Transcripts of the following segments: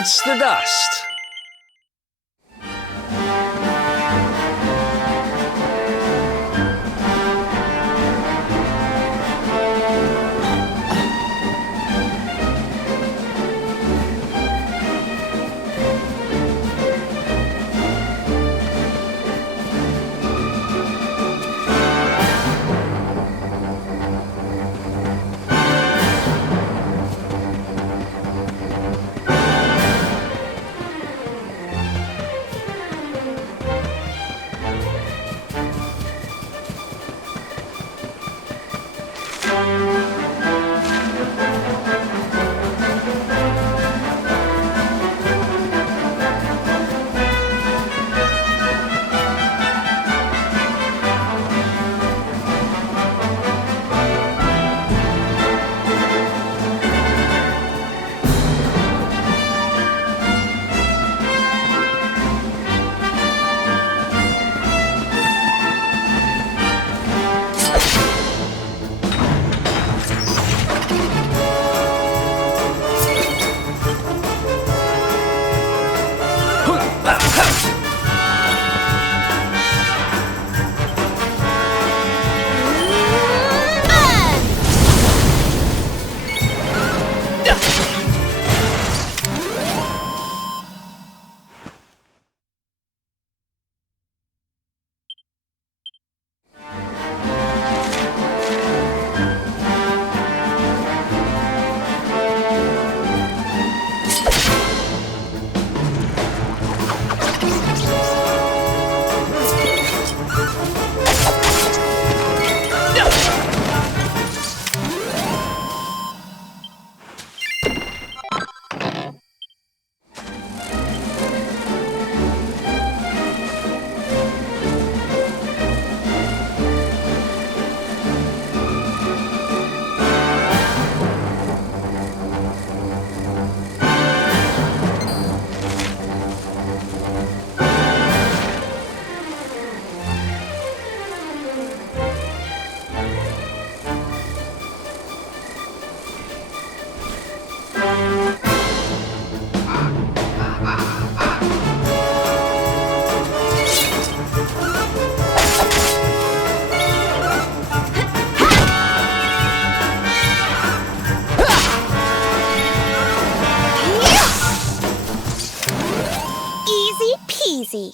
bites the dust. Easy.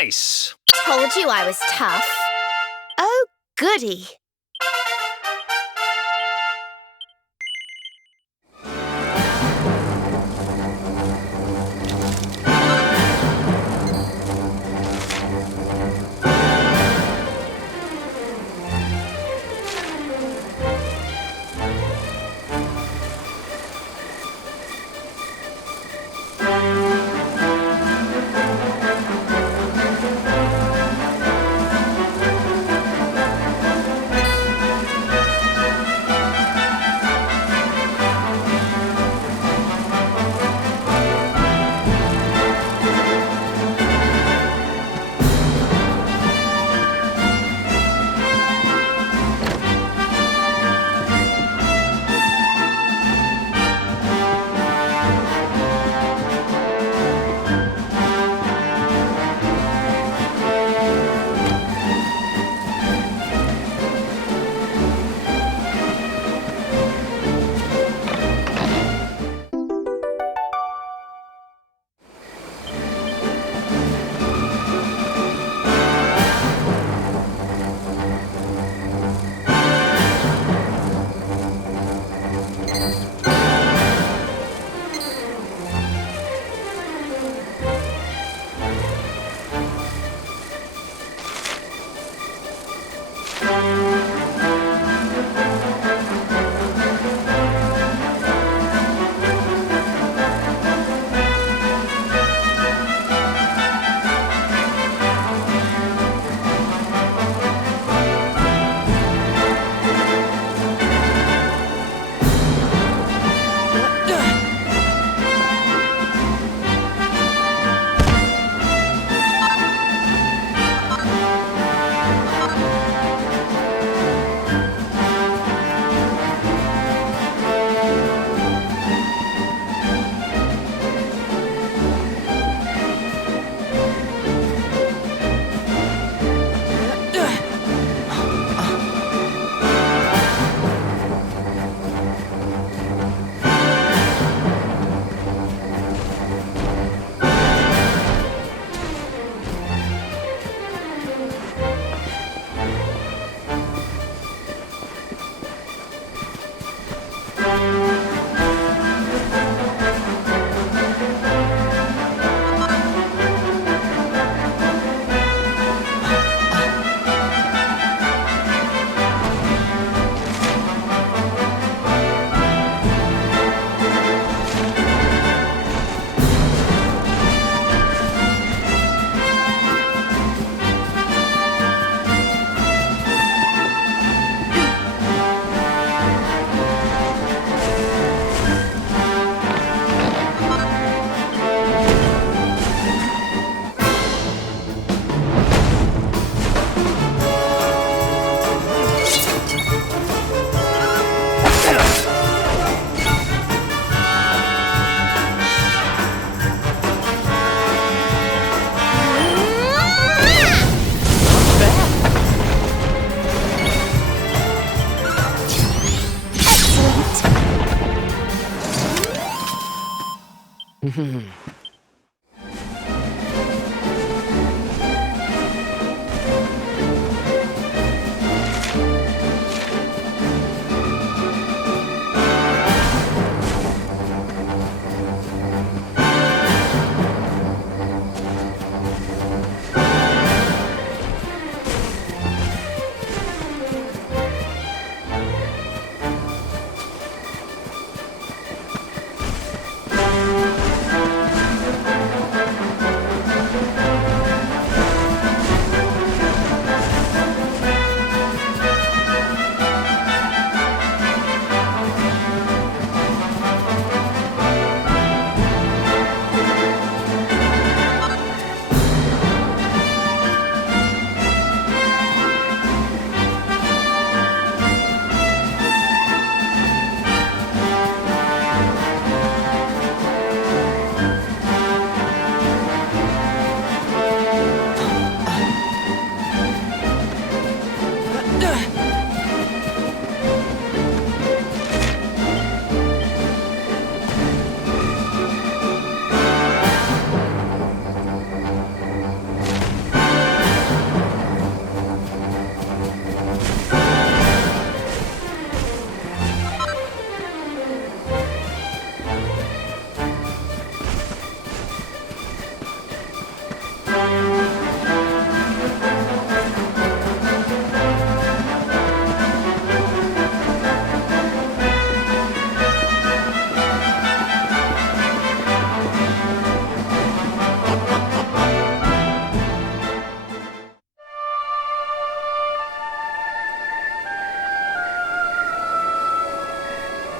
Nice! Told you I was tough. Oh, goody.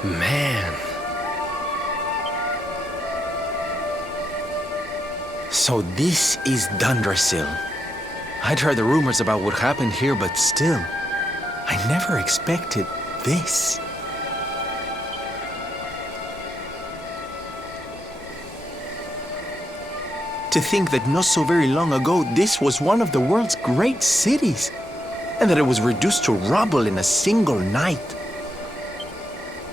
Man. So this is Dundrasil. I'd heard the rumors about what happened here, but still, I never expected this. To think that not so very long ago, this was one of the world's great cities, and that it was reduced to rubble in a single night.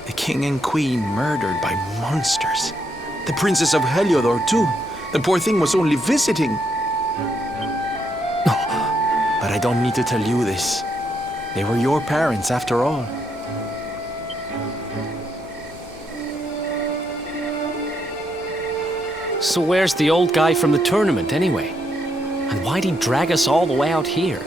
The king and queen murdered by monsters. The princess of Heliodor, too. The poor thing was only visiting. Oh, but I don't need to tell you this. They were your parents, after all. So where's the old guy from the tournament, anyway? And why'd he drag us all the way out here?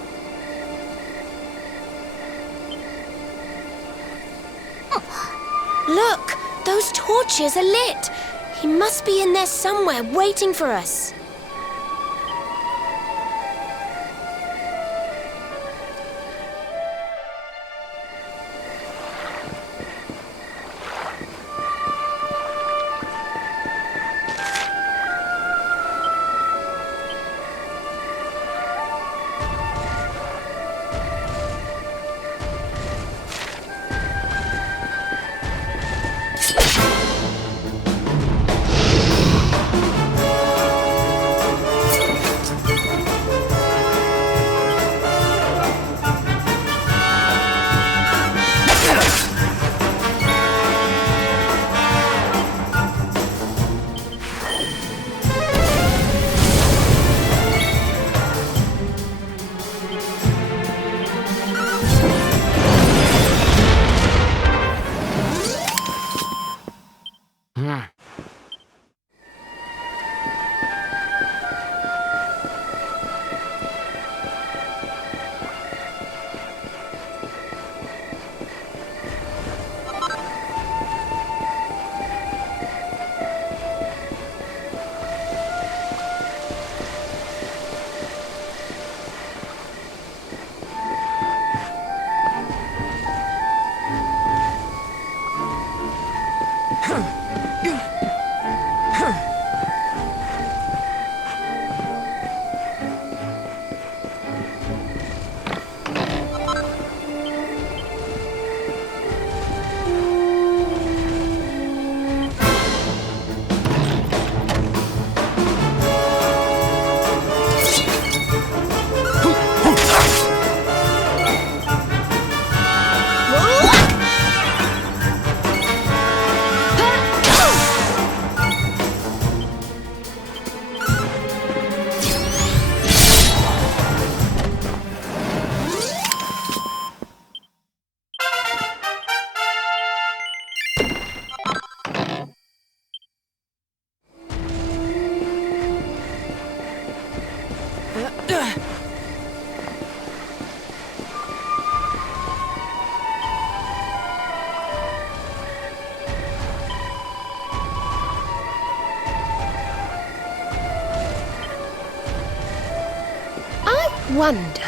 Look, those torches are lit. He must be in there somewhere, waiting for us. Wonder.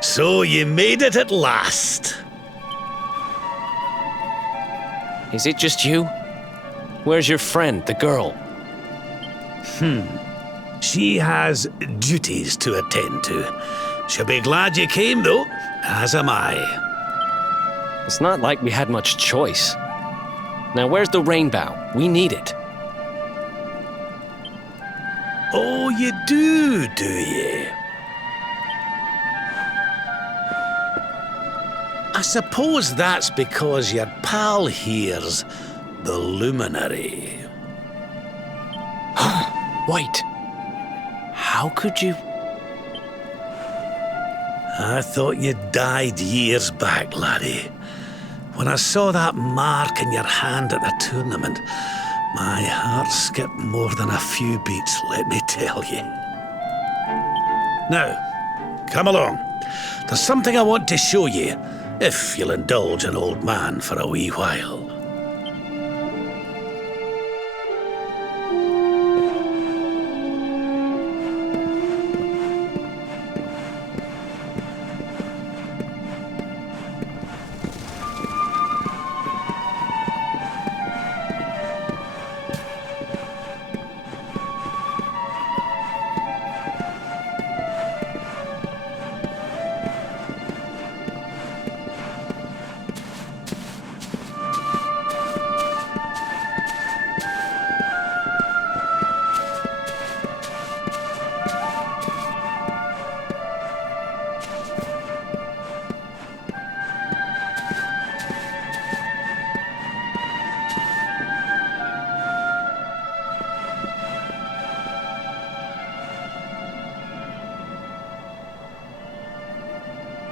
So you made it at last. Is it just you? Where's your friend, the girl? She has duties to attend to. She'll be glad you came, though, as am I. It's not like we had much choice. Now, where's the rainbow? We need it. Oh, you do you? I suppose that's because your pal here's the luminary. Wait. How could you... I thought you died years back, laddie. When I saw that mark in your hand at the tournament, my heart skipped more than a few beats, let me tell you. Now, come along. There's something I want to show you, if you'll indulge an old man for a wee while.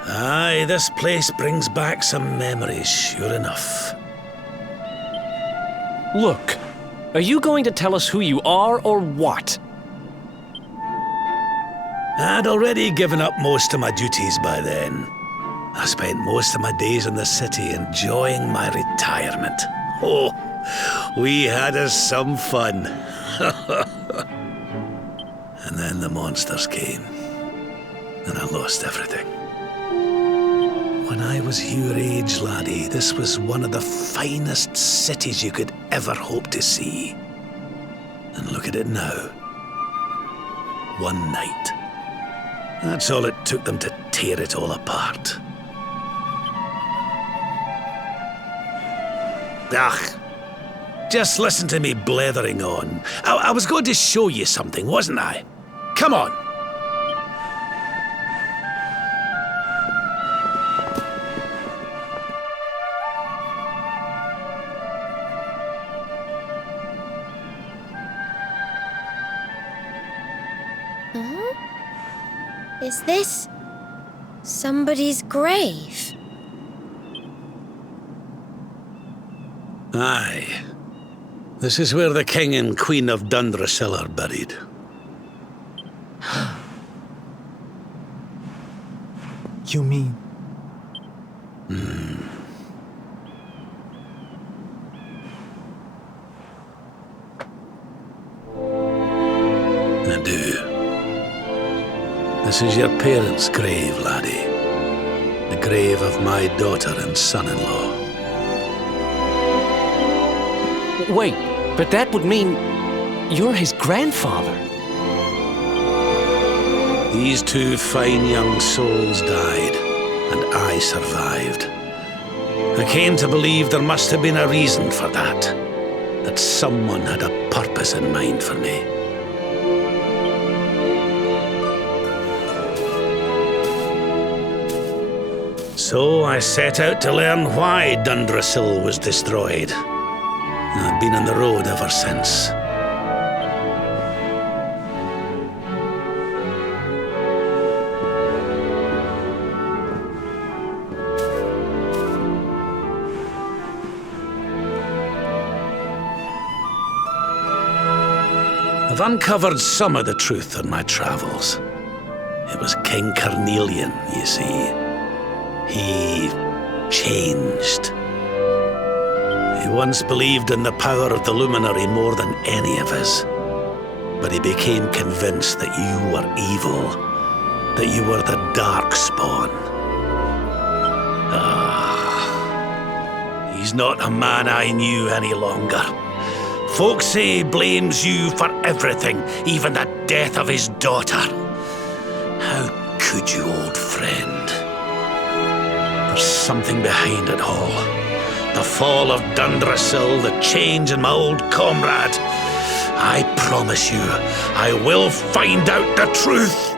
Aye, this place brings back some memories, sure enough. Look, are you going to tell us who you are or what? I'd already given up most of my duties by then. I spent most of my days in the city enjoying my retirement. Oh, we had us some fun. And then the monsters came, and I lost everything. When I was your age, laddie, this was one of the finest cities you could ever hope to see. And look at it now. One night. That's all it took them to tear it all apart. Ugh. Just listen to me blethering on. I was going to show you something, wasn't I? Come on. Is this somebody's grave? Aye. This is where the King and Queen of Dundrasil are buried. You mean? I do. This is your parents' grave, laddie. The grave of my daughter and son-in-law. Wait, but that would mean you're his grandfather. These two fine young souls died, and I survived. I came to believe there must have been a reason for that. That someone had a purpose in mind for me. So I set out to learn why Dundrasil was destroyed. I've been on the road ever since. I've uncovered some of the truth on my travels. It was King Carnelian, you see. He changed. He once believed in the power of the luminary more than any of us. But he became convinced that you were evil, that you were the Darkspawn. He's not a man I knew any longer. Folks say he blames you for everything, even the death of his daughter. How could you, old friend? There's something behind it all. The fall of Dundrasil, the change in my old comrade. I promise you, I will find out the truth.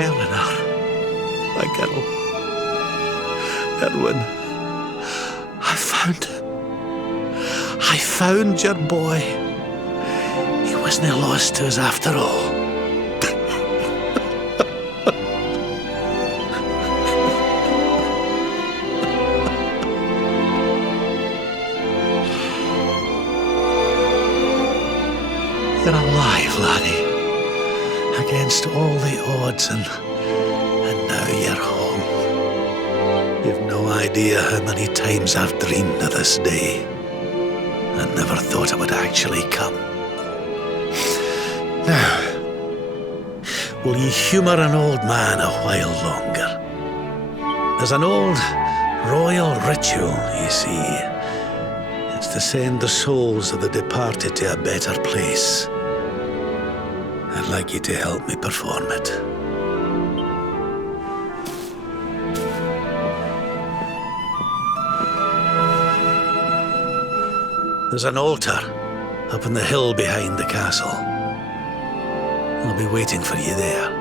Eleanor, my girl. Edwin, I found your boy. He wasn't lost to us after all. You're alive, laddie. Against all the odds, and now you're home. You've no idea how many times I've dreamed of this day. I never thought it would actually come. Now, will you humour an old man a while longer? There's an old royal ritual, you see. It's to send the souls of the departed to a better place. I'd like you to help me perform it. There's an altar up on the hill behind the castle. I'll be waiting for you there.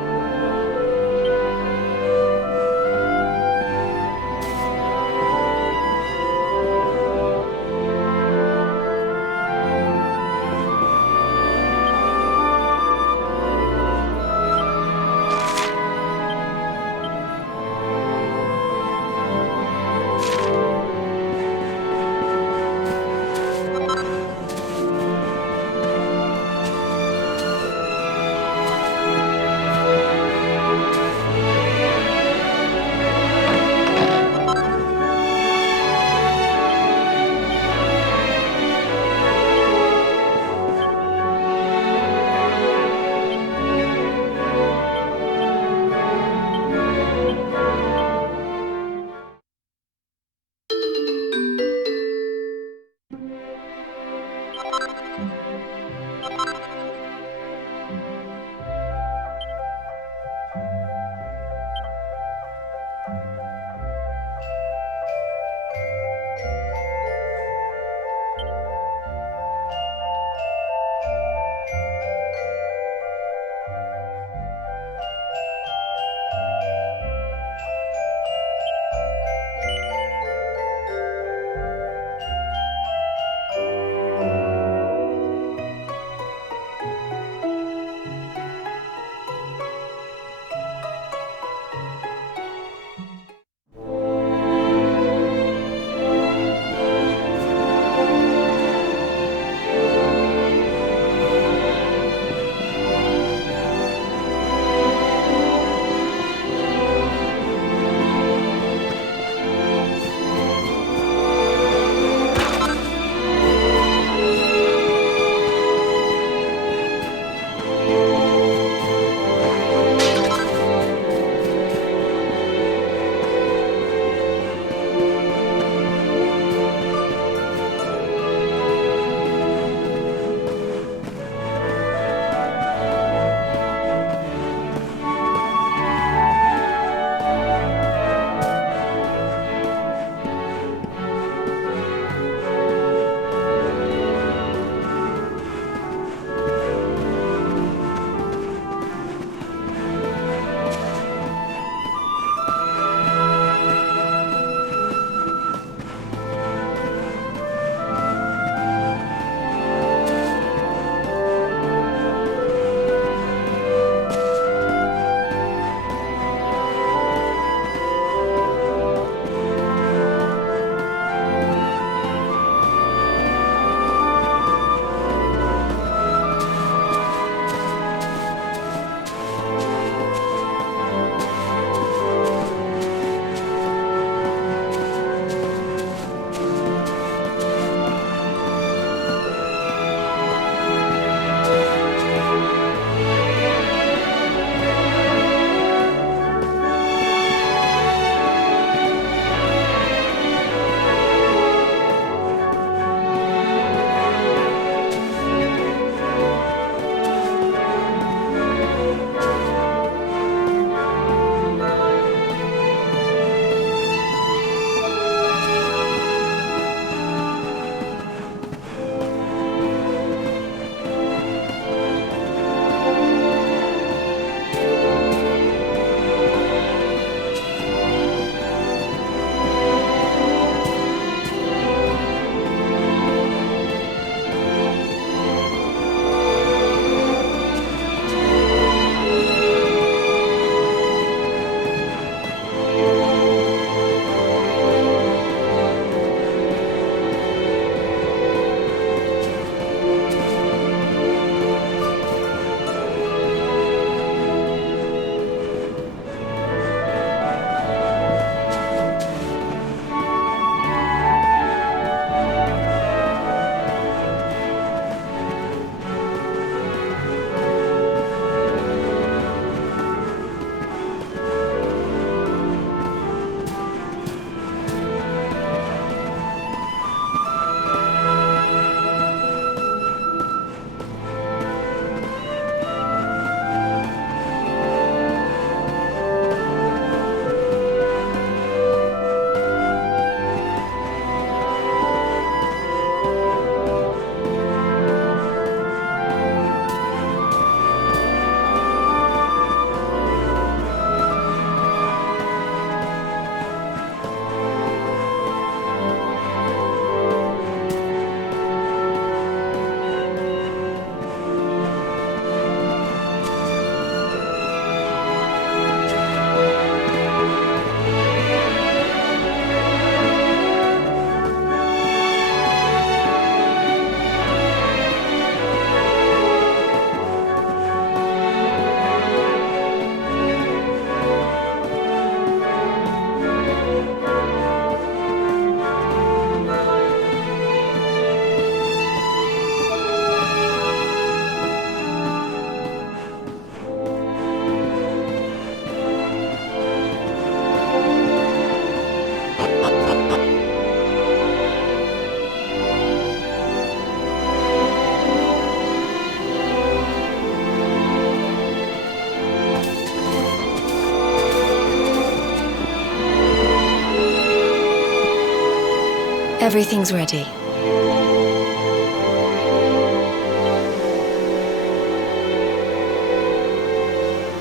Everything's ready.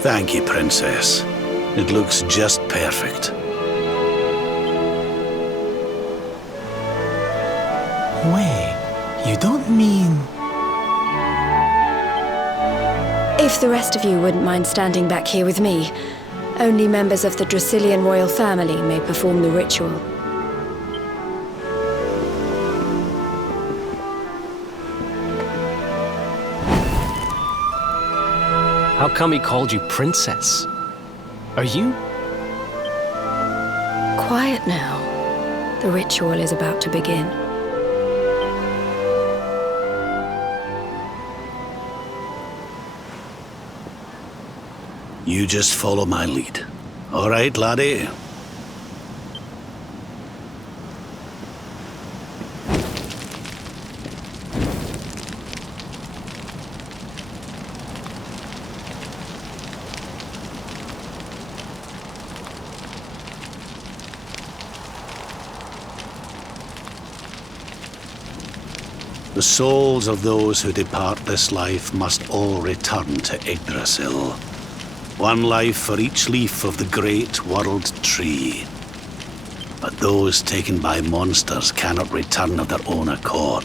Thank you, Princess. It looks just perfect. Wait, you don't mean... If the rest of you wouldn't mind standing back here with me, only members of the Dracilian royal family may perform the ritual. How come he called you princess? Are you? Quiet now. The ritual is about to begin. You just follow my lead. All right, laddie? The souls of those who depart this life must all return to Yggdrasil. One life for each leaf of the great world tree. But those taken by monsters cannot return of their own accord.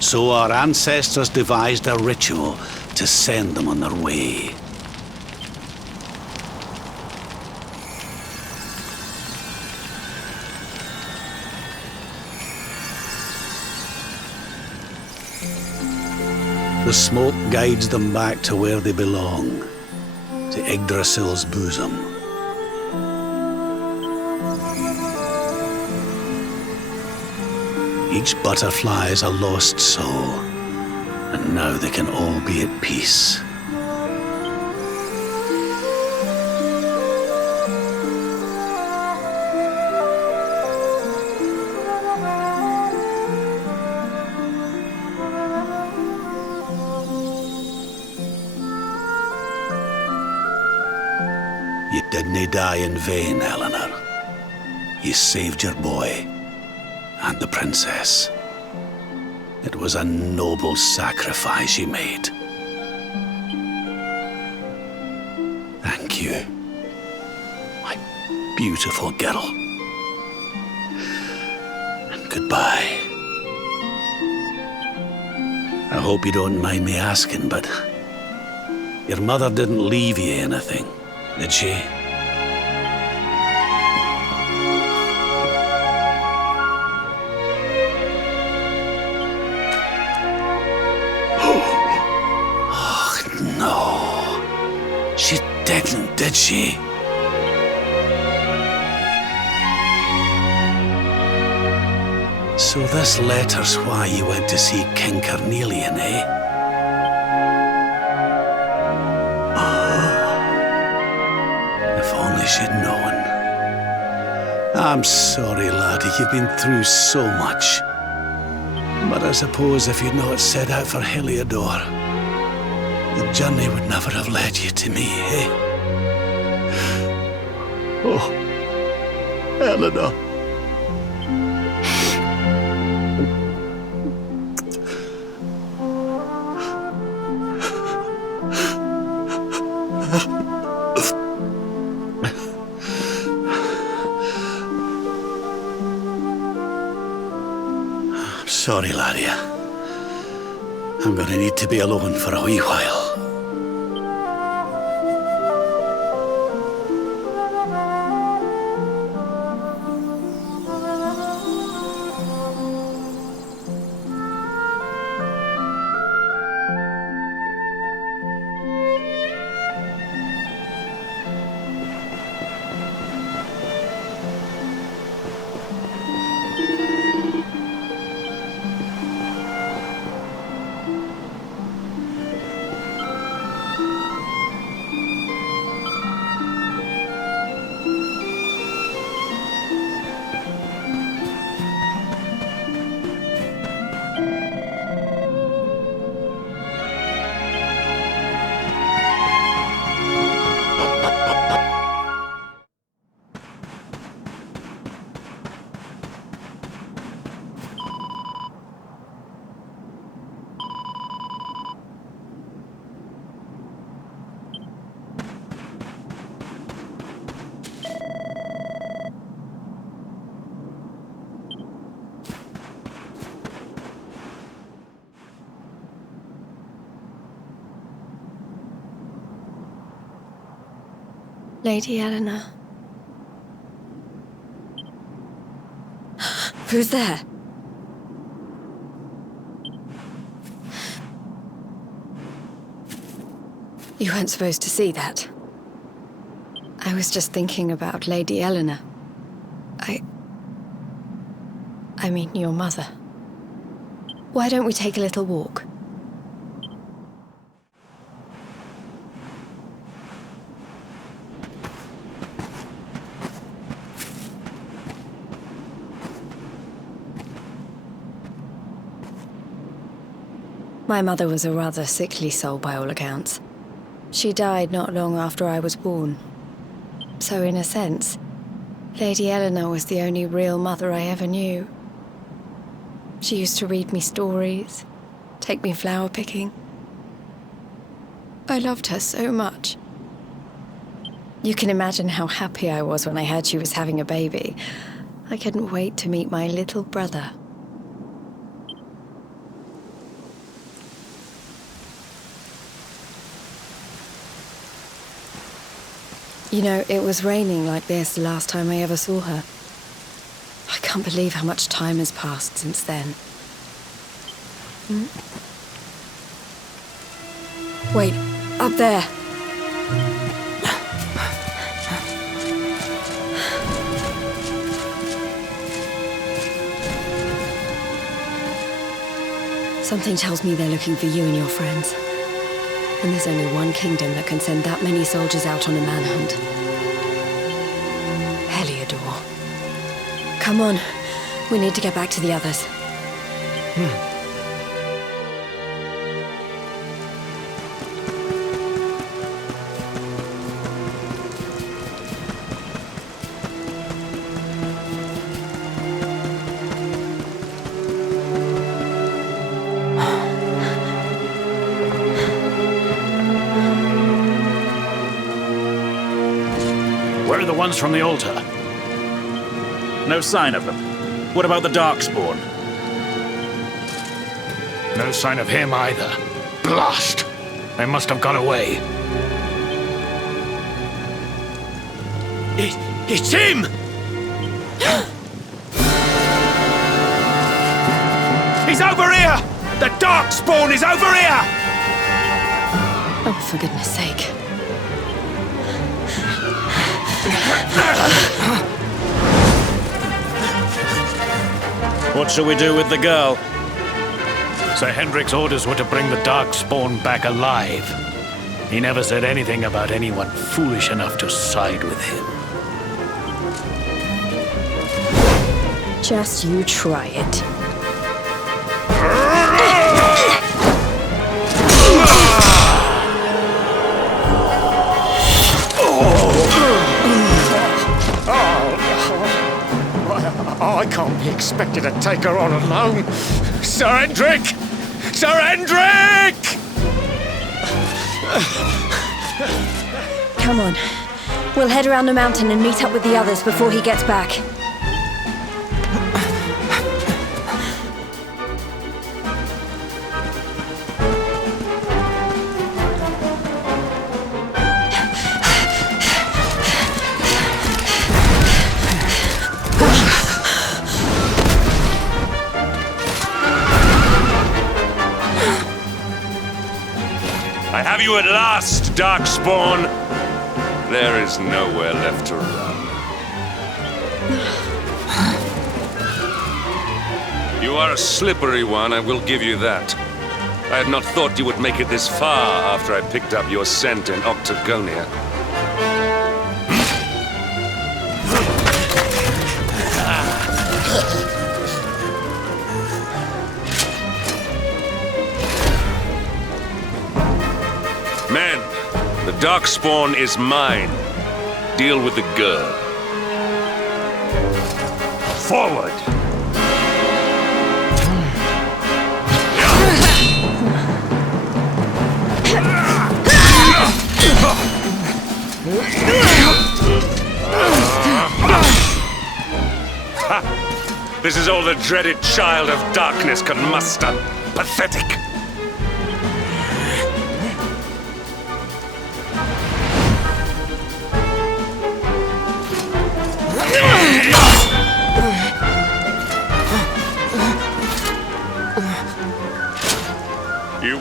So our ancestors devised a ritual to send them on their way. The smoke guides them back to where they belong, to Yggdrasil's bosom. Each butterfly is a lost soul, and now they can all be at peace. You didn't die in vain, Eleanor. You saved your boy and the princess. It was a noble sacrifice you made. Thank you, my beautiful girl. And goodbye. I hope you don't mind me asking, but your mother didn't leave you anything, did she? Oh, no. She didn't, did she? So this letter's why you went to see King Carnelian, eh? If only she'd known. I'm sorry, laddie, you've been through so much. But I suppose if you'd not set out for Heliodor, the journey would never have led you to me, eh? Oh, Eleanor. Sorry, laddie. I'm gonna need to be alone for a wee while. Lady Eleanor. Who's there? You weren't supposed to see that. I was just thinking about Lady Eleanor. I mean, your mother. Why don't we take a little walk? My mother was a rather sickly soul by all accounts. She died not long after I was born. So in a sense, Lady Eleanor was the only real mother I ever knew. She used to read me stories, take me flower picking. I loved her so much. You can imagine how happy I was when I heard she was having a baby. I couldn't wait to meet my little brother. You know, it was raining like this the last time I ever saw her. I can't believe how much time has passed since then. Wait, up there. Something tells me they're looking for you and your friends. And there's only one kingdom that can send that many soldiers out on a manhunt. Heliodor. Come on. We need to get back to the others. Where are the ones from the altar? No sign of them. What about the Darkspawn? No sign of him either. Blast! They must have gone away. It's him! He's over here! The Darkspawn is over here! Oh, for goodness sake. What shall we do with the girl? Sir Hendrik's orders were to bring the Darkspawn back alive. He never said anything about anyone foolish enough to side with him. Just you try it. I can't be expected to take her on alone. Sir Hendrik! Sir Hendrik! Come on. We'll head around the mountain and meet up with the others before he gets back. I have you at last, Darkspawn. There is nowhere left to run. You are a slippery one, I will give you that. I had not thought you would make it this far after I picked up your scent in Octagonia. Men, the Darkspawn is mine. Deal with the girl. Forward! Ha! This is all the dreaded child of darkness can muster. Pathetic!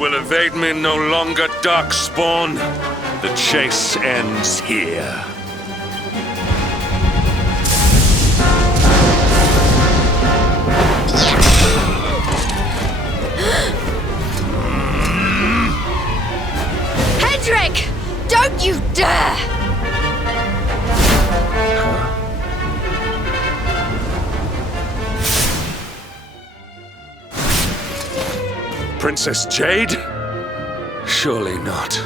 will evade me no longer, Darkspawn. The chase ends here. Hendrik! Don't you dare! Princess Jade? Surely not.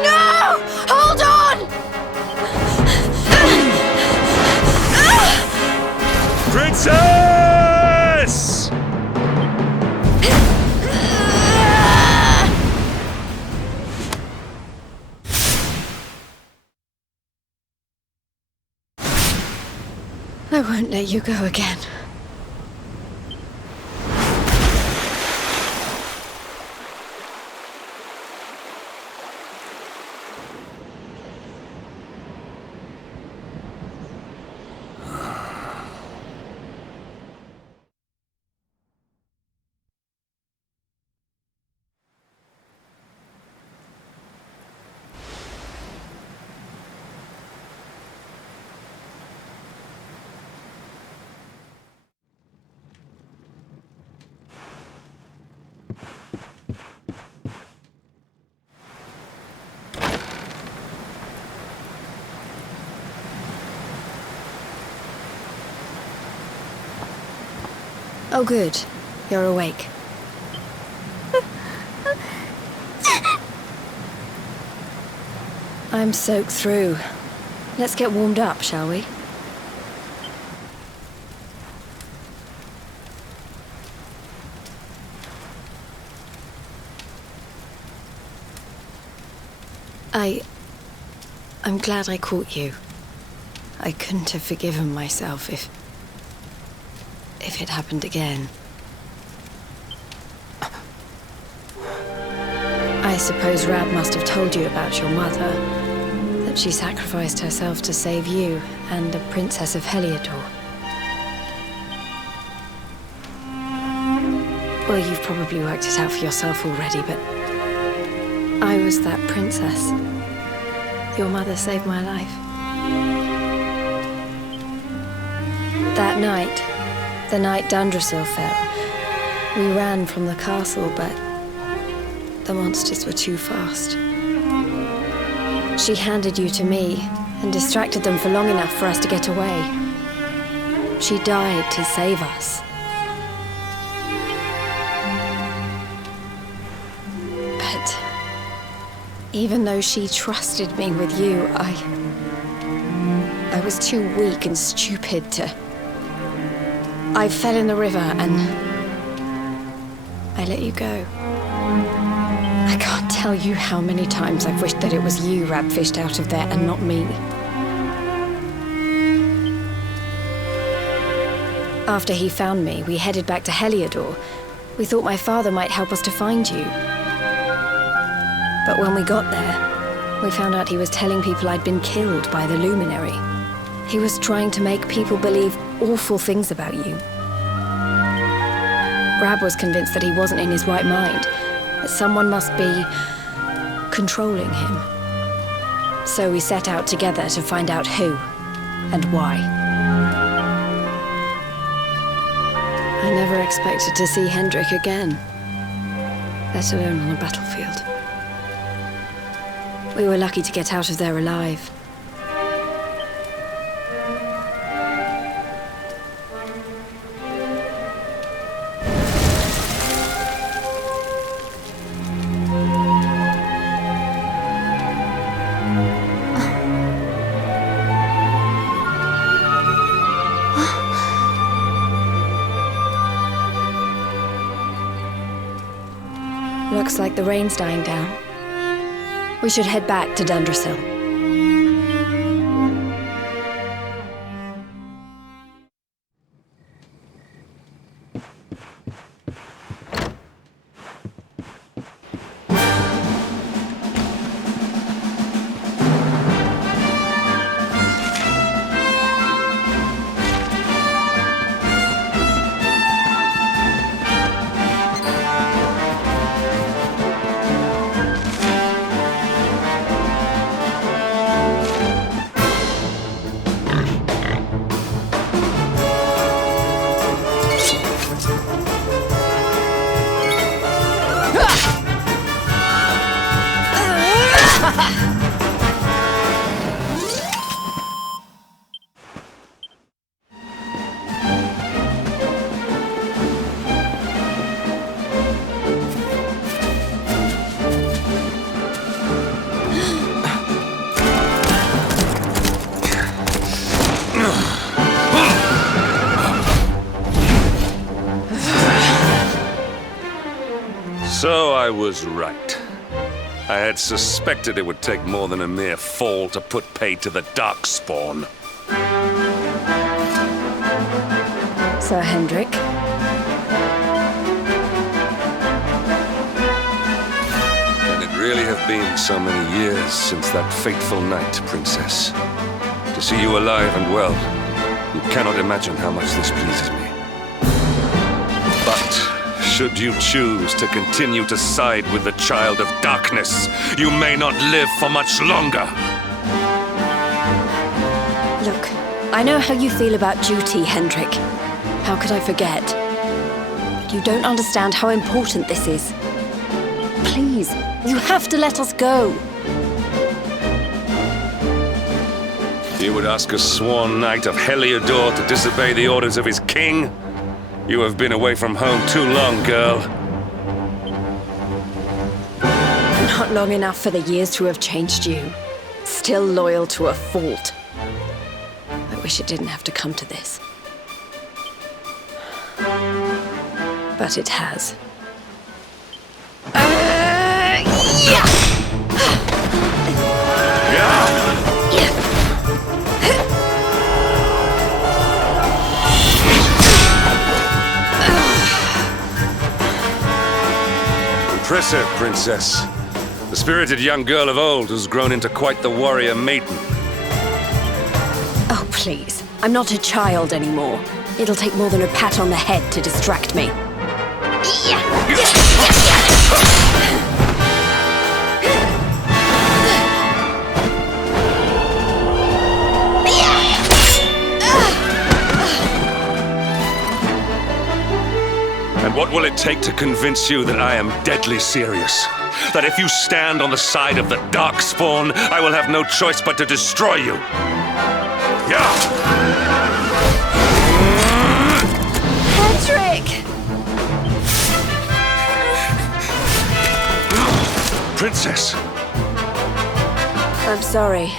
No! Hold on! Princess! I won't let you go again. Oh, good. You're awake. I'm soaked through. Let's get warmed up, shall we? I'm glad I caught you. I couldn't have forgiven myself if it happened again. I suppose Rab must have told you about your mother, that she sacrificed herself to save you and a princess of Heliodor. Well, you've probably worked it out for yourself already, but I was that princess. Your mother saved my life. That night, the night Dundrasil fell, we ran from the castle, but the monsters were too fast. She handed you to me and distracted them for long enough for us to get away. She died to save us. But even though she trusted me with you, I was too weak and stupid to... I fell in the river and I let you go. I can't tell you how many times I've wished that it was you Rab fished out of there and not me. After he found me, we headed back to Heliodor. We thought my father might help us to find you. But when we got there, we found out he was telling people I'd been killed by the Luminary. He was trying to make people believe awful things about you. Rab was convinced that he wasn't in his right mind, that someone must be controlling him. So we set out together to find out who and why. I never expected to see Hendrik again, let alone on a battlefield. We were lucky to get out of there alive. Looks like the rain's dying down. We should head back to Dundrasil. I was right. I had suspected it would take more than a mere fall to put pay to the Darkspawn. Sir Hendrik? Can it really have been so many years since that fateful night, Princess? To see you alive and well, you cannot imagine how much this pleases me. But should you choose to continue to side with the Child of Darkness, you may not live for much longer. Look, I know how you feel about duty, Hendrik. How could I forget? But you don't understand how important this is. Please, you have to let us go. You would ask a sworn knight of Heliodor to disobey the orders of his king? You have been away from home too long, girl. Not long enough for the years to have changed you. Still loyal to a fault. I wish it didn't have to come to this. But it has. Impressive, Princess. The spirited young girl of old has grown into quite the warrior maiden. Oh, please. I'm not a child anymore. It'll take more than a pat on the head to distract me. And what will it take to convince you that I am deadly serious? That if you stand on the side of the Darkspawn, I will have no choice but to destroy you? Yeah! Patrick! Princess! I'm sorry.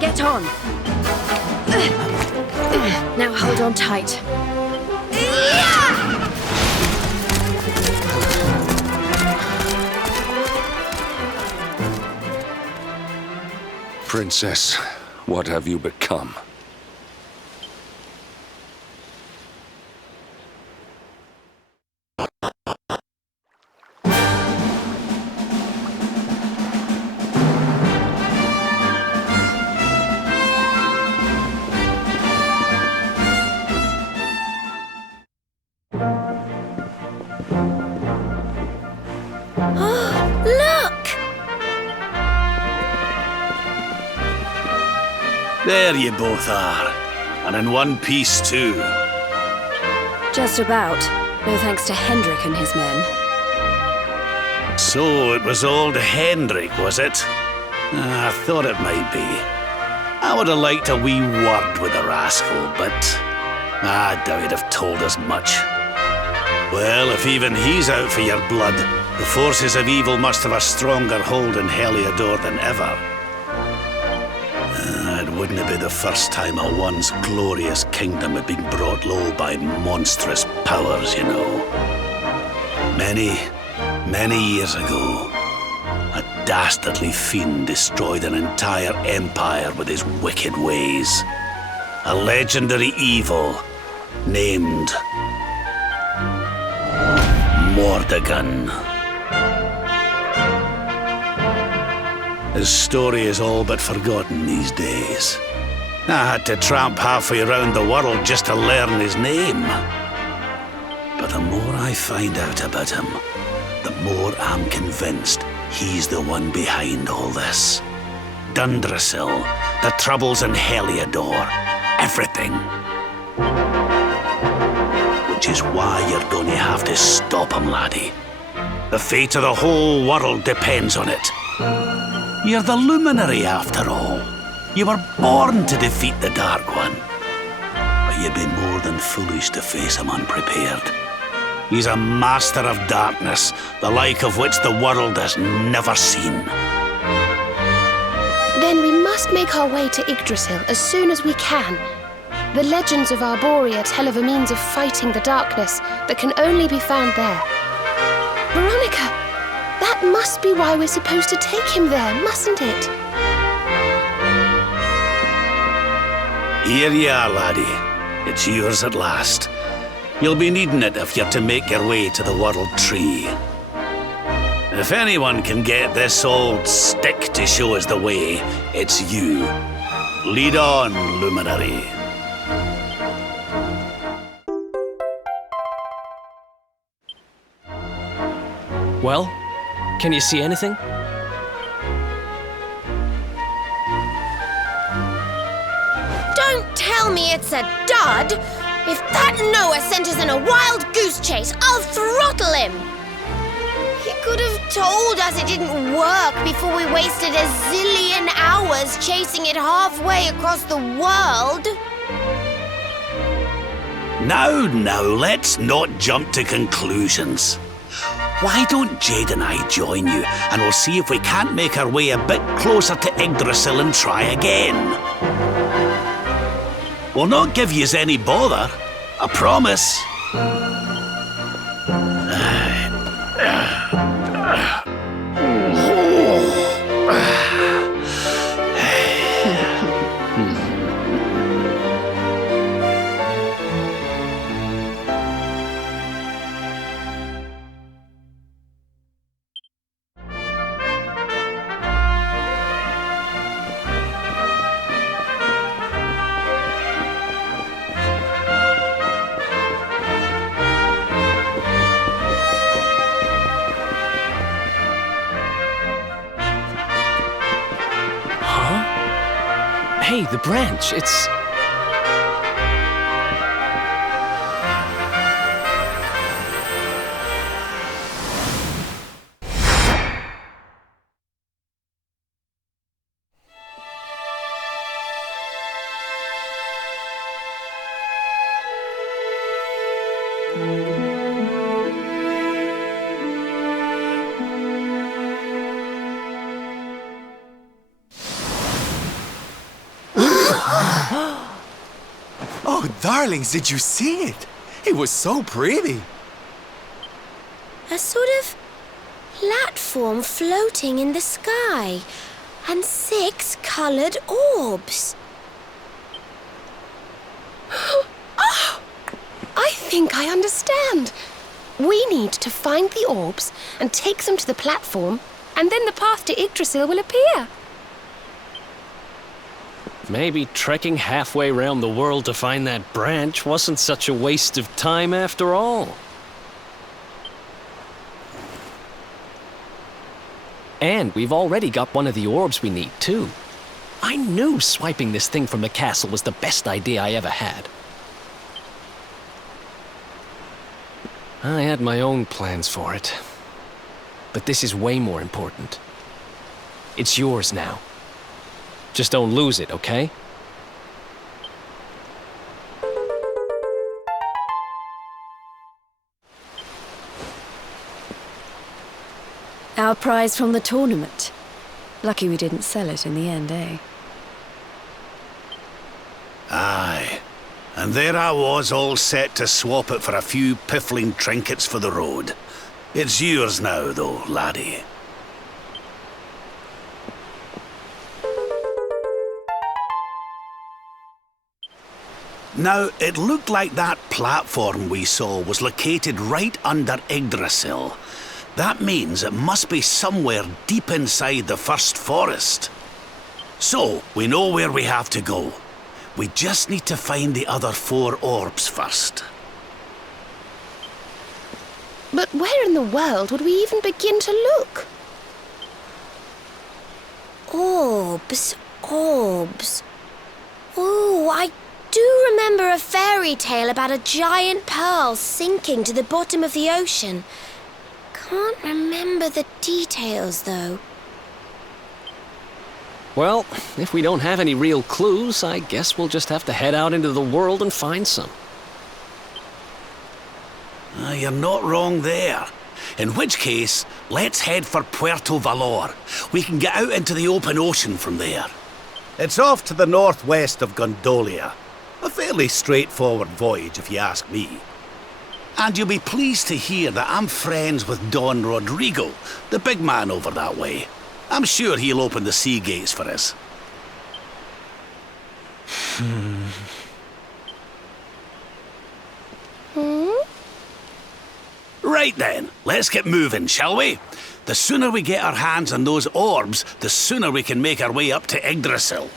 Get on. Now hold on tight. Princess, what have you become? There you both are. And in one piece, too. Just about. No thanks to Hendrik and his men. So it was old Hendrik, was it? I thought it might be. I would have liked a wee word with the rascal, but I doubt he'd have told us much. Well, if even he's out for your blood, the forces of evil must have a stronger hold in Heliodor than ever. It wouldn't be the first time a once glorious kingdom had been brought low by monstrous powers, you know. Many years ago, a dastardly fiend destroyed an entire empire with his wicked ways. A legendary evil named Mordegon. His story is all but forgotten these days. I had to tramp halfway around the world just to learn his name. But the more I find out about him, the more I'm convinced he's the one behind all this. Dundrasil, the troubles in Heliodor, everything. Which is why you're going to have to stop him, laddie. The fate of the whole world depends on it. You're the luminary, after all. You were born to defeat the Dark One. But you'd be more than foolish to face him unprepared. He's a master of darkness, the like of which the world has never seen. Then we must make our way to Yggdrasil as soon as we can. The legends of Arborea tell of a means of fighting the darkness that can only be found there. Veronica, that must be why we're supposed to take him there, mustn't it? Here you are, laddie. It's yours at last. You'll be needing it if you're to make your way to the World Tree. If anyone can get this old stick to show us the way, it's you. Lead on, Luminary. Well, can you see anything? Don't tell me it's a dud! If that Noah sent us in a wild goose chase, I'll throttle him! He could have told us it didn't work before we wasted a zillion hours chasing it halfway across the world. Now, let's not jump to conclusions. Why don't Jade and I join you, and we'll see if we can't make our way a bit closer to Yggdrasil and try again. We'll not give yous any bother, I promise. Hey, the branch, it's... Oh, darlings, did you see it? It was so pretty. A sort of platform floating in the sky, and 6 coloured orbs. Oh, I think I understand. We need to find the orbs and take them to the platform, and then the path to Yggdrasil will appear. Maybe trekking halfway around the world to find that branch wasn't such a waste of time after all. And we've already got one of the orbs we need, too. I knew swiping this thing from the castle was the best idea I ever had. I had my own plans for it. But this is way more important. It's yours now. Just don't lose it, okay? Our prize from the tournament. Lucky we didn't sell it in the end, eh? Aye. And there I was, all set to swap it for a few piffling trinkets for the road. It's yours now, though, laddie. Now, it looked like that platform we saw was located right under Yggdrasil. That means it must be somewhere deep inside the first forest. So, we know where we have to go. We just need to find the other 4 orbs first. But where in the world would we even begin to look? Orbs, orbs. Oh, I do remember a fairy tale about a giant pearl sinking to the bottom of the ocean. Can't remember the details, though. Well, if we don't have any real clues, I guess we'll just have to head out into the world and find some. You're not wrong there. In which case, let's head for Puerto Valor. We can get out into the open ocean from there. It's off to the northwest of Gondolia. A fairly straightforward voyage, if you ask me. And you'll be pleased to hear that I'm friends with Don Rodrigo, the big man over that way. I'm sure he'll open the sea gates for us. Right then, let's get moving, shall we? The sooner we get our hands on those orbs, the sooner we can make our way up to Yggdrasil.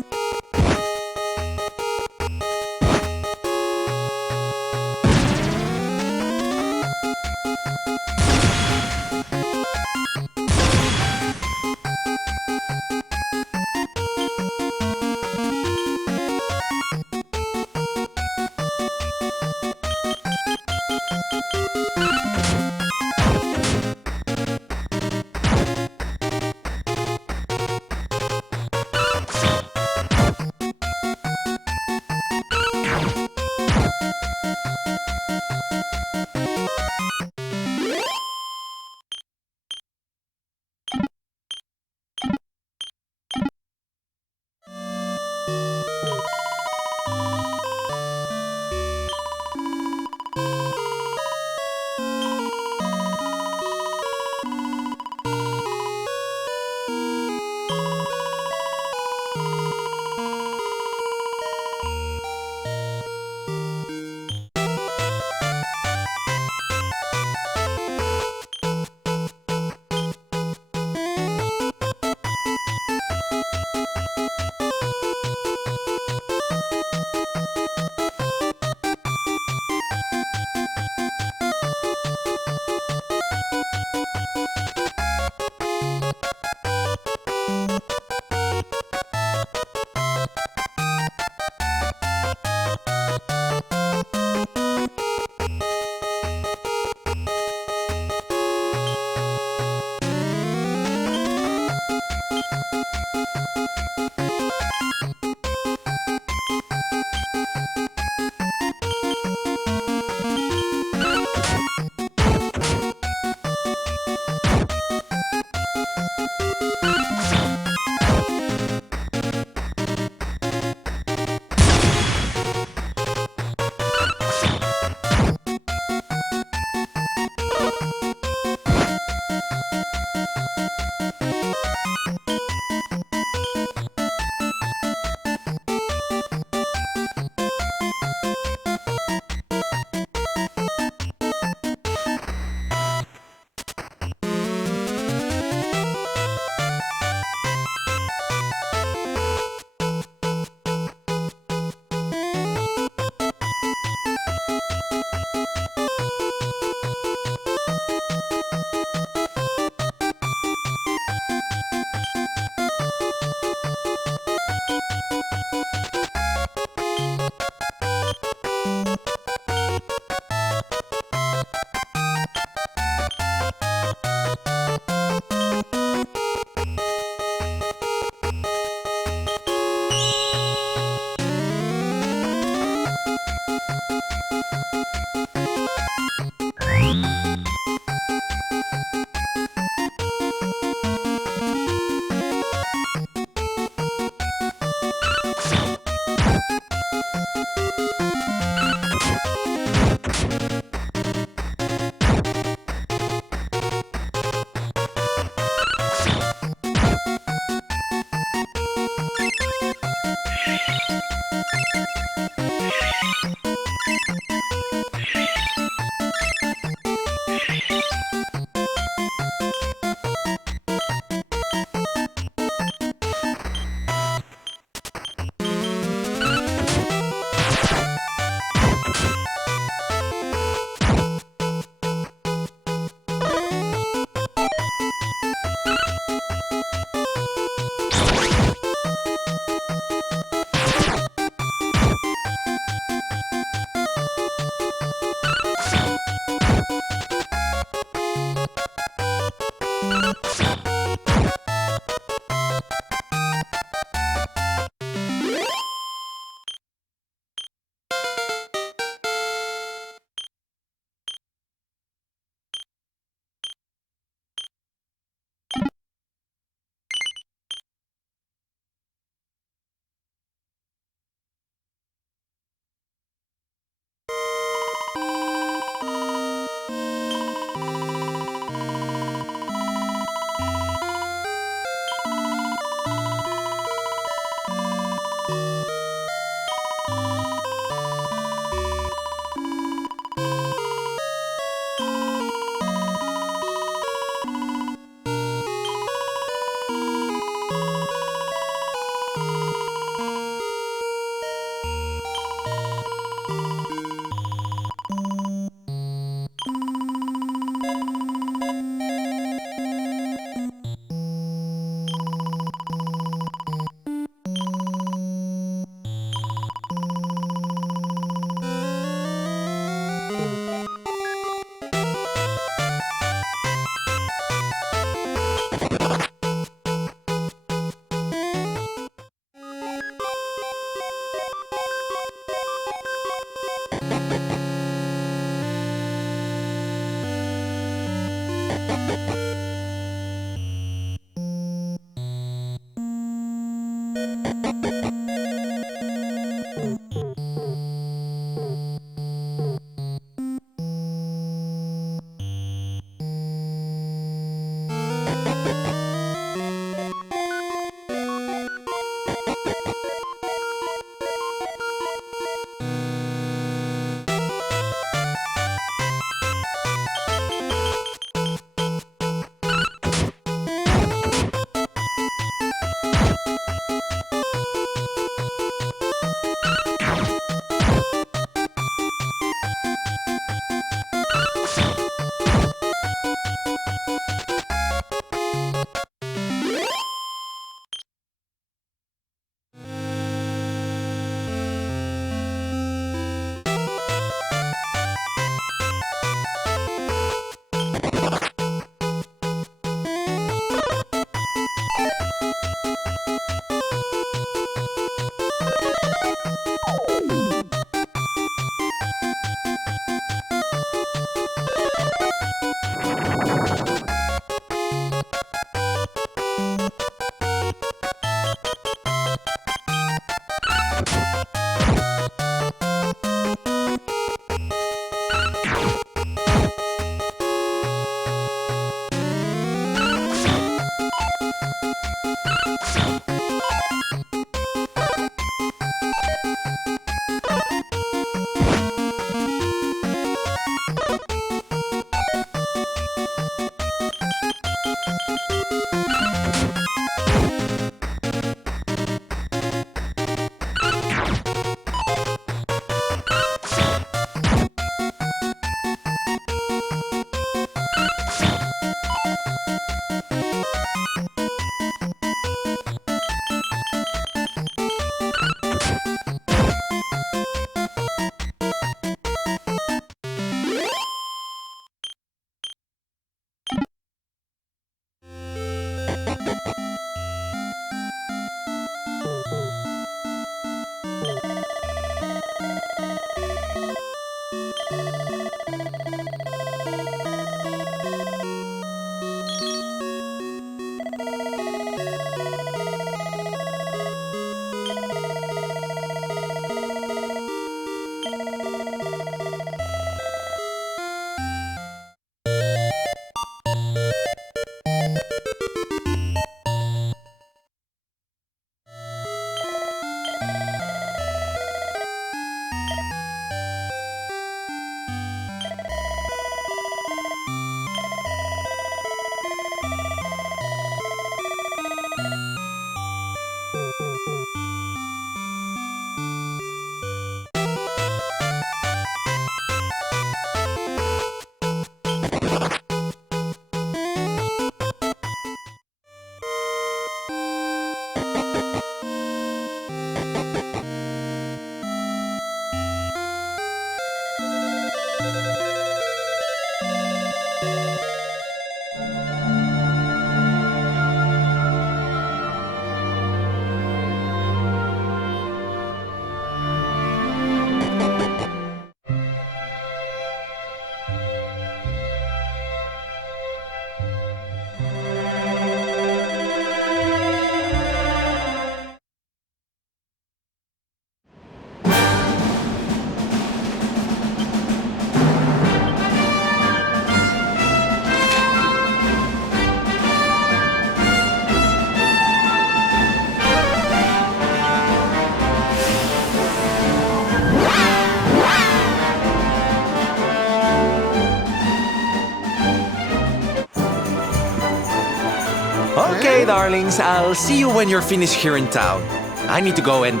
Okay, darlings, I'll see you when you're finished here in town. I need to go and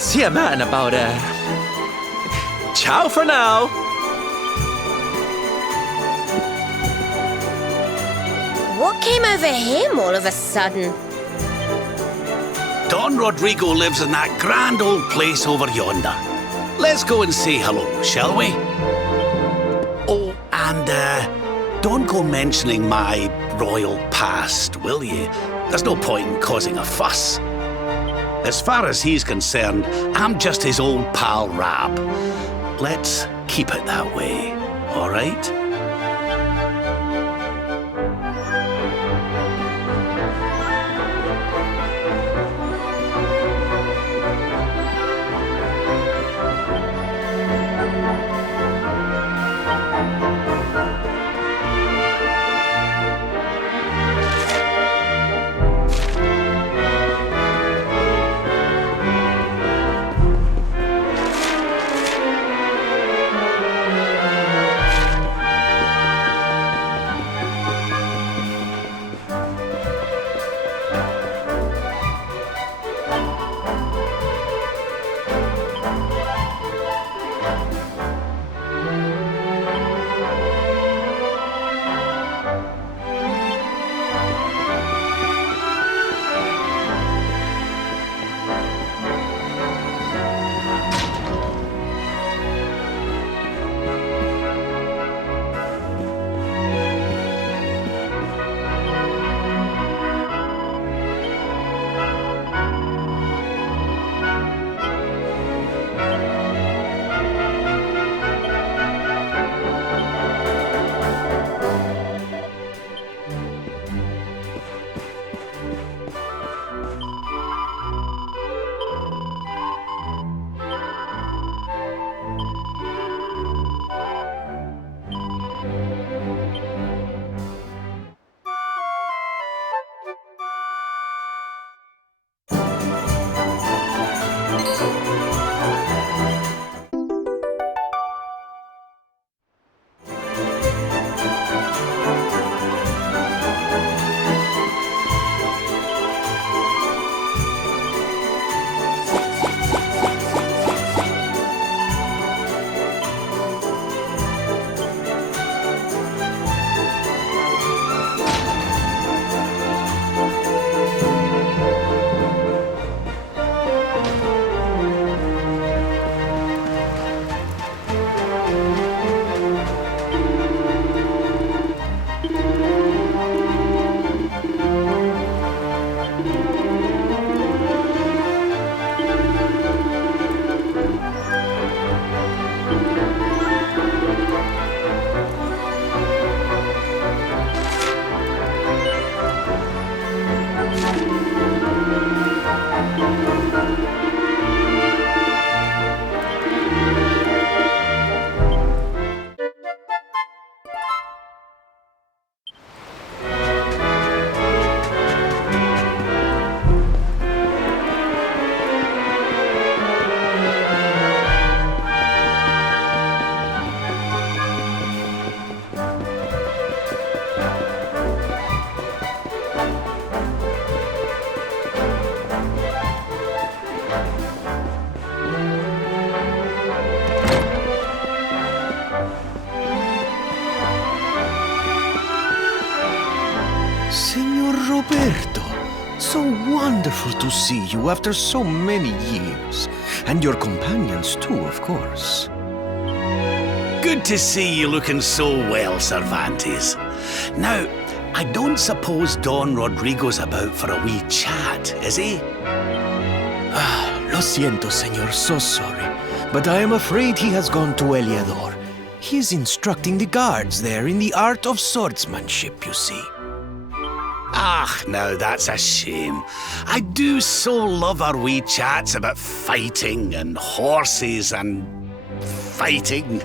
see a man about Ciao for now. What came over him all of a sudden? Don Rodrigo lives in that grand old place over yonder. Let's go and say hello, shall we? Oh, and don't go mentioning my royal past, will you? There's no point in causing a fuss. As far as he's concerned, I'm just his old pal Rab. Let's keep it that way, all right? Roberto, so wonderful to see you after so many years. And your companions too, of course. Good to see you looking so well, Cervantes. Now, I don't suppose Don Rodrigo's about for a wee chat, is he? Lo siento, senor, so sorry. But I am afraid he has gone to Eliador. He is instructing the guards there in the art of swordsmanship, you see. Ah, now that's a shame. I do so love our wee chats about fighting and horses and fighting.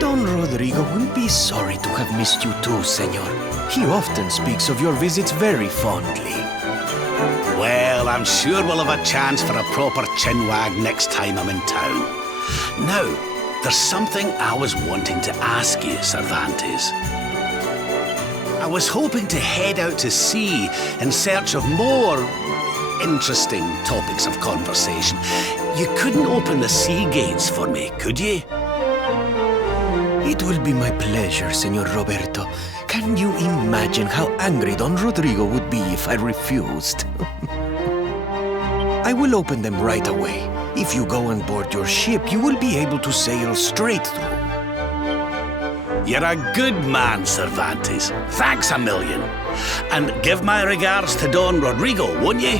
Don Rodrigo will be sorry to have missed you too, senor. He often speaks of your visits very fondly. Well, I'm sure we'll have a chance for a proper chinwag next time I'm in town. Now, there's something I was wanting to ask you, Cervantes. I was hoping to head out to sea in search of more interesting topics of conversation. You couldn't open the sea gates for me, could you? It will be my pleasure, Senor Roberto. Can you imagine how angry Don Rodrigo would be if I refused? I will open them right away. If you go on board your ship, you will be able to sail straight through. You're a good man, Cervantes. Thanks a million. And give my regards to Don Rodrigo, won't you?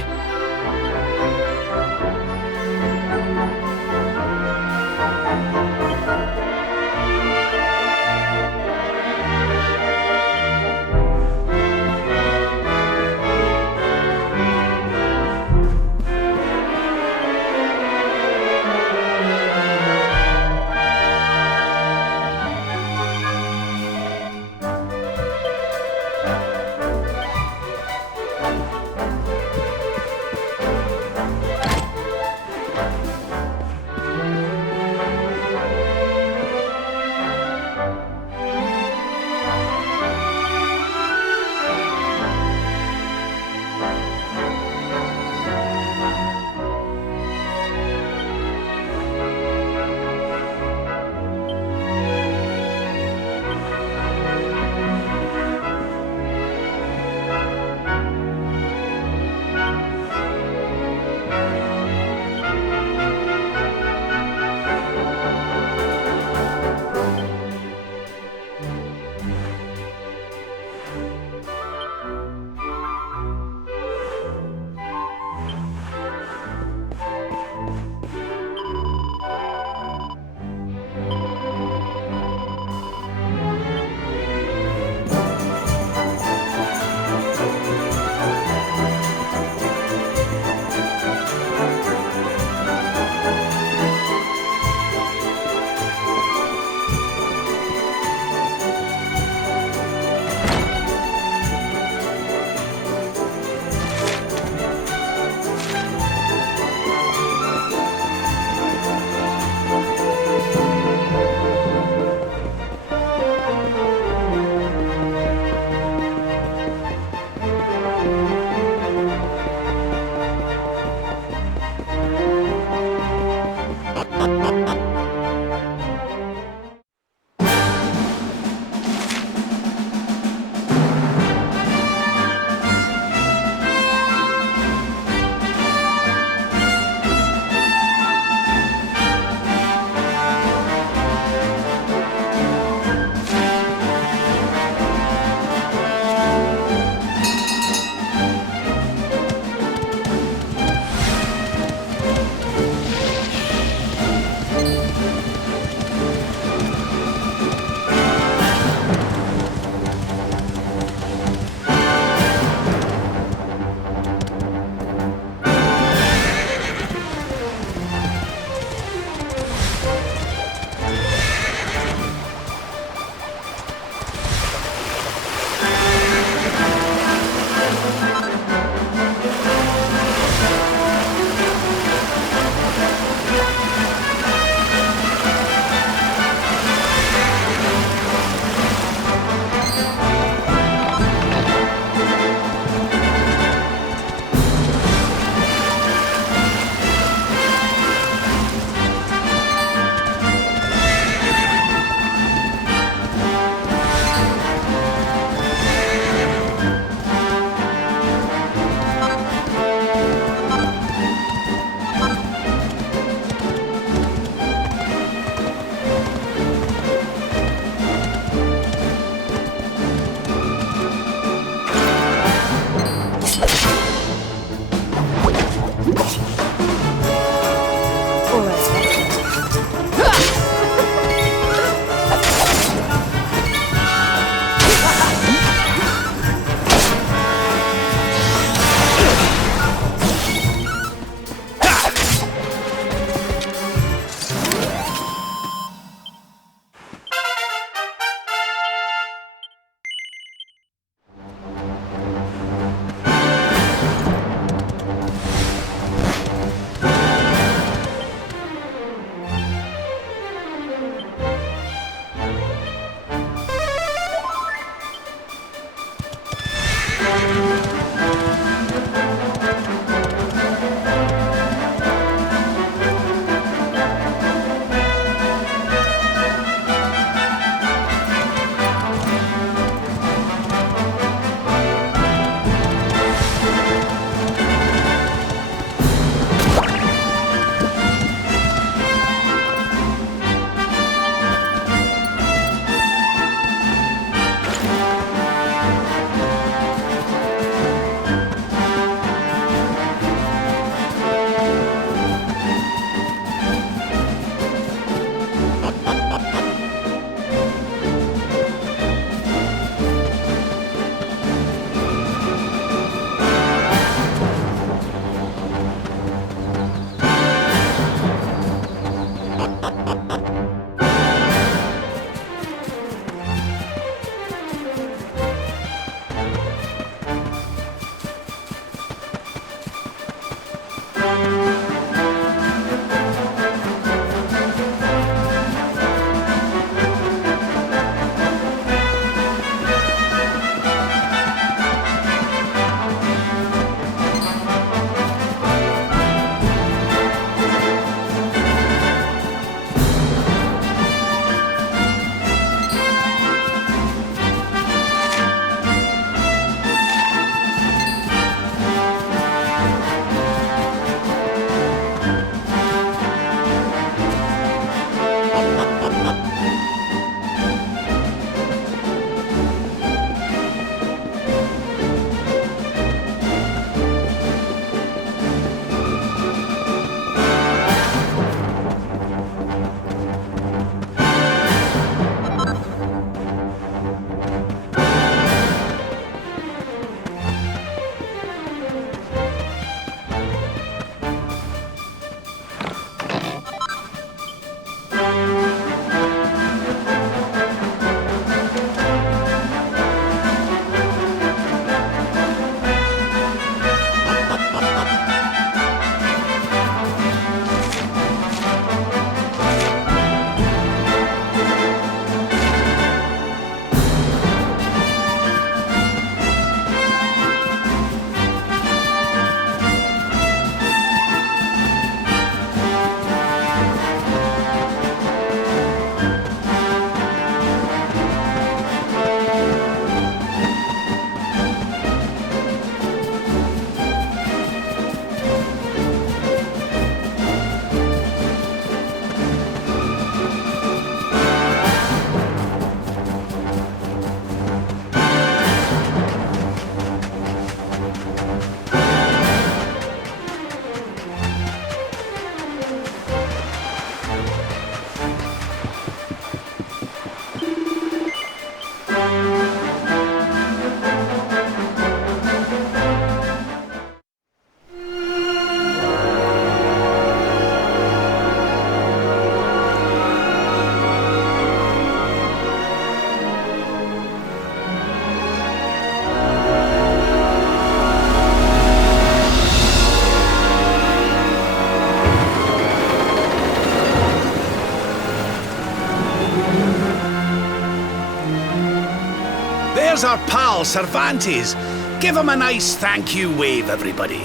our pal, Cervantes. Give him a nice thank you wave, everybody.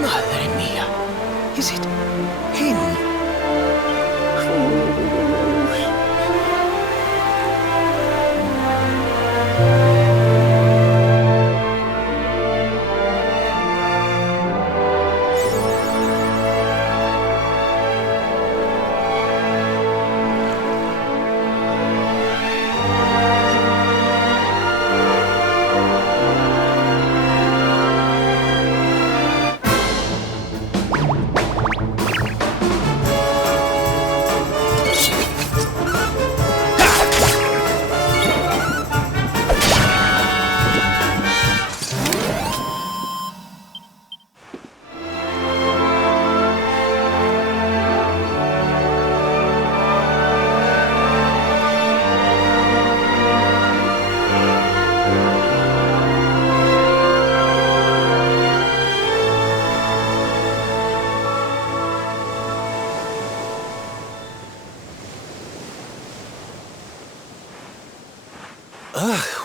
Madre mia. Is it him?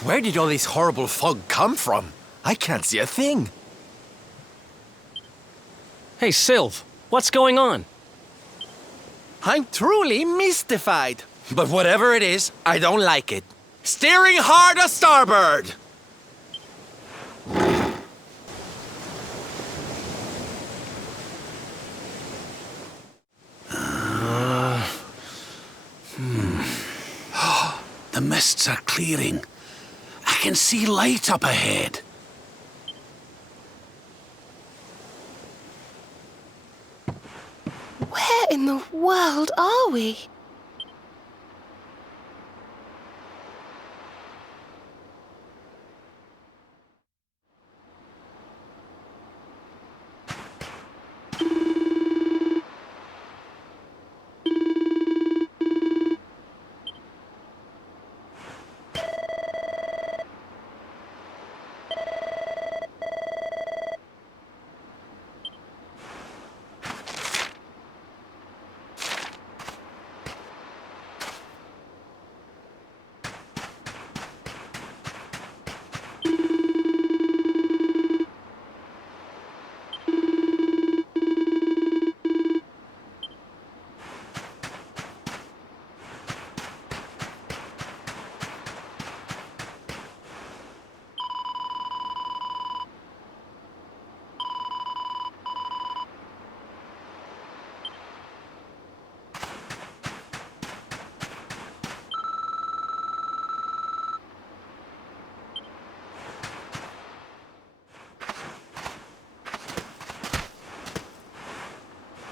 Where did all this horrible fog come from? I can't see a thing. Hey, Sylv, what's going on? I'm truly mystified. But whatever it is, I don't like it. Steering hard a starboard! The mists are clearing. I can see light up ahead. Where in the world are we?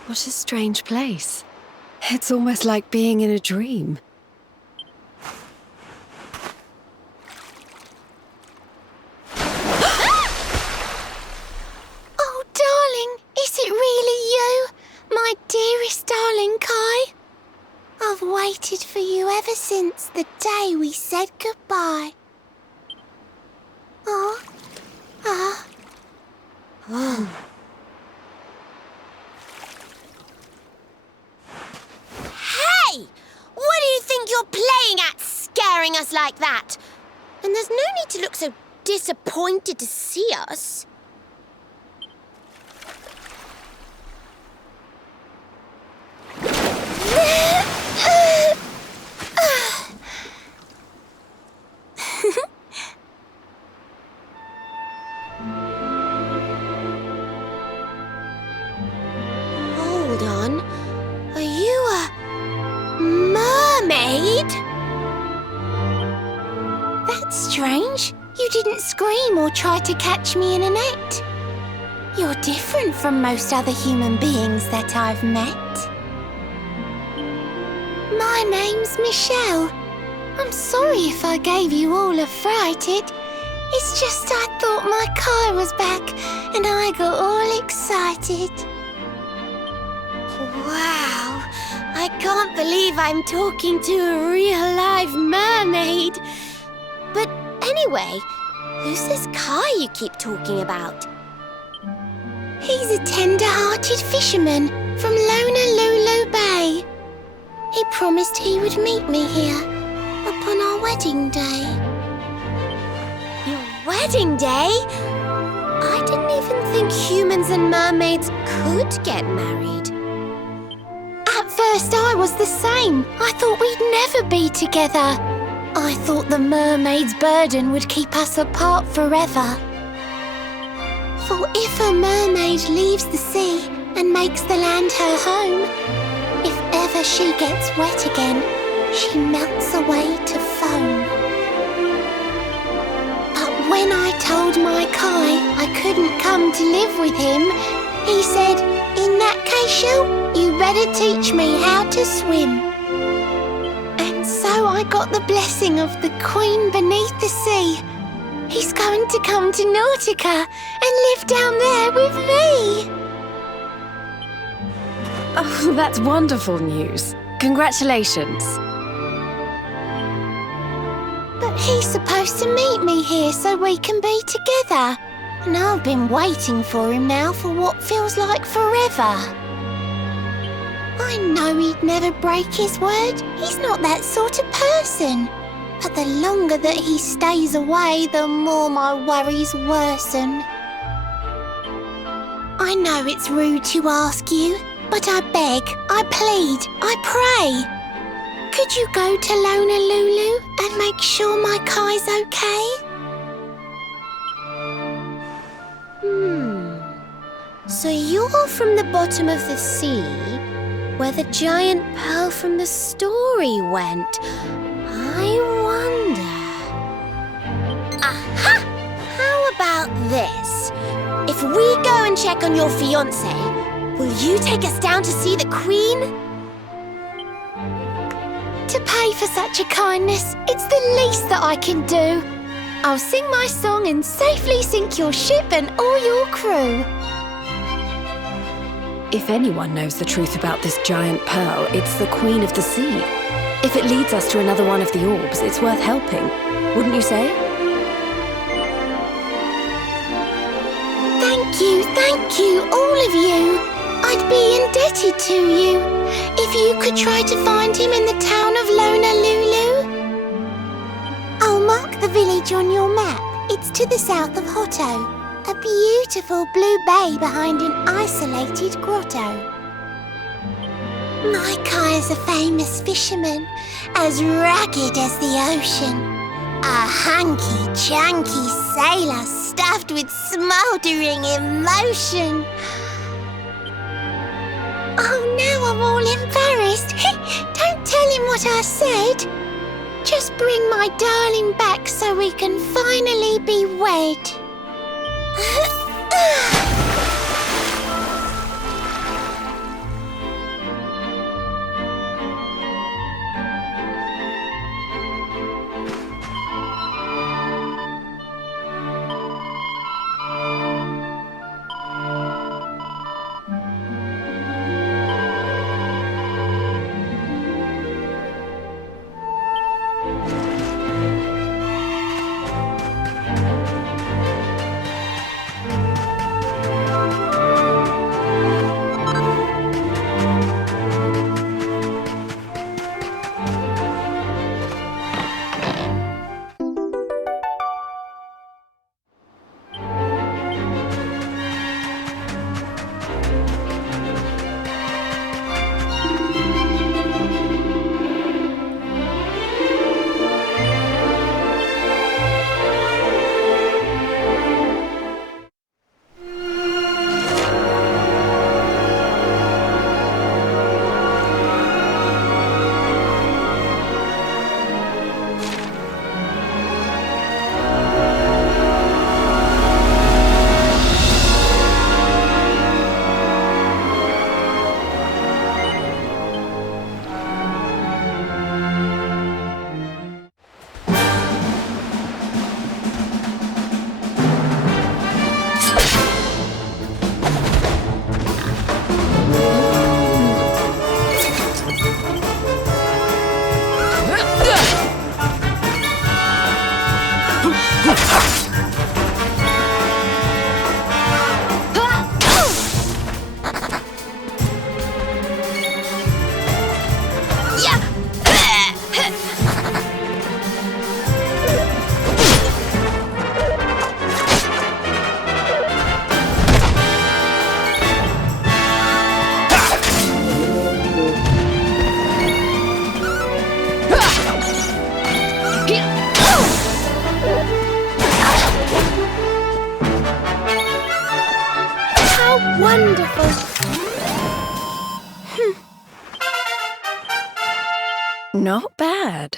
What a strange place. It's almost like being in a dream. Oh, darling, is it really you? My dearest darling Kai? I've waited for you ever since the day we said goodbye. Oh. Hey! What do you think you're playing at, scaring us like that? And there's no need to look so disappointed to see us. Hold on. Are you a mermaid? That's strange. You didn't scream or try to catch me in a net. You're different from most other human beings that I've met. My name's Michelle. I'm sorry if I gave you all a fright. It's just I thought my car was back and I got all excited. Wow, I can't believe I'm talking to a real live mermaid. But anyway, Who's this Kai you keep talking about? He's a tender-hearted fisherman from Lulu Bay. He promised he would meet me here upon our wedding day. Your wedding day? I didn't even think humans and mermaids could get married. At first I was the same. I thought we'd never be together. I thought the mermaid's burden would keep us apart forever. For if a mermaid leaves the sea and makes the land her home, if ever she gets wet again, she melts away to foam. But when I told my Kai I couldn't come to live with him, he said, "In that case, Shell, you better teach me how to swim." And so I got the blessing of the Queen beneath the sea. He's going to come to Nautica and live down there with me. Oh, that's wonderful news. Congratulations. But he's supposed to meet me here so we can be together. And I've been waiting for him now for what feels like forever. I know he'd never break his word. He's not that sort of person. But the longer that he stays away, the more my worries worsen. I know it's rude to ask you, but I beg, I plead, I pray. Could you go to Lulu and make sure my Kai's okay? So you're from the bottom of the sea, where the giant pearl from the story went. I wonder... Aha! How about this? If we go and check on your fiancé, will you take us down to see the Queen? To pay for such a kindness, it's the least that I can do. I'll sing my song and safely sink your ship and all your crew. If anyone knows the truth about this giant pearl, it's the Queen of the Sea. If it leads us to another one of the orbs, it's worth helping. Wouldn't you say? Thank you, all of you. I'd be indebted to you. If you could try to find him in the town of Lulu. I'll mark the village on your map. It's to the south of Hotto. A beautiful blue bay behind an isolated grotto. My Kai is a famous fisherman, as rugged as the ocean. A hanky-chanky sailor stuffed with smouldering emotion. Oh, now I'm all embarrassed. Don't tell him what I said. Just bring my darling back so we can finally be wed. Wonderful. Not bad.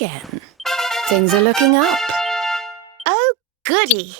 again. Things are looking up. Oh, goody.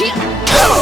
He-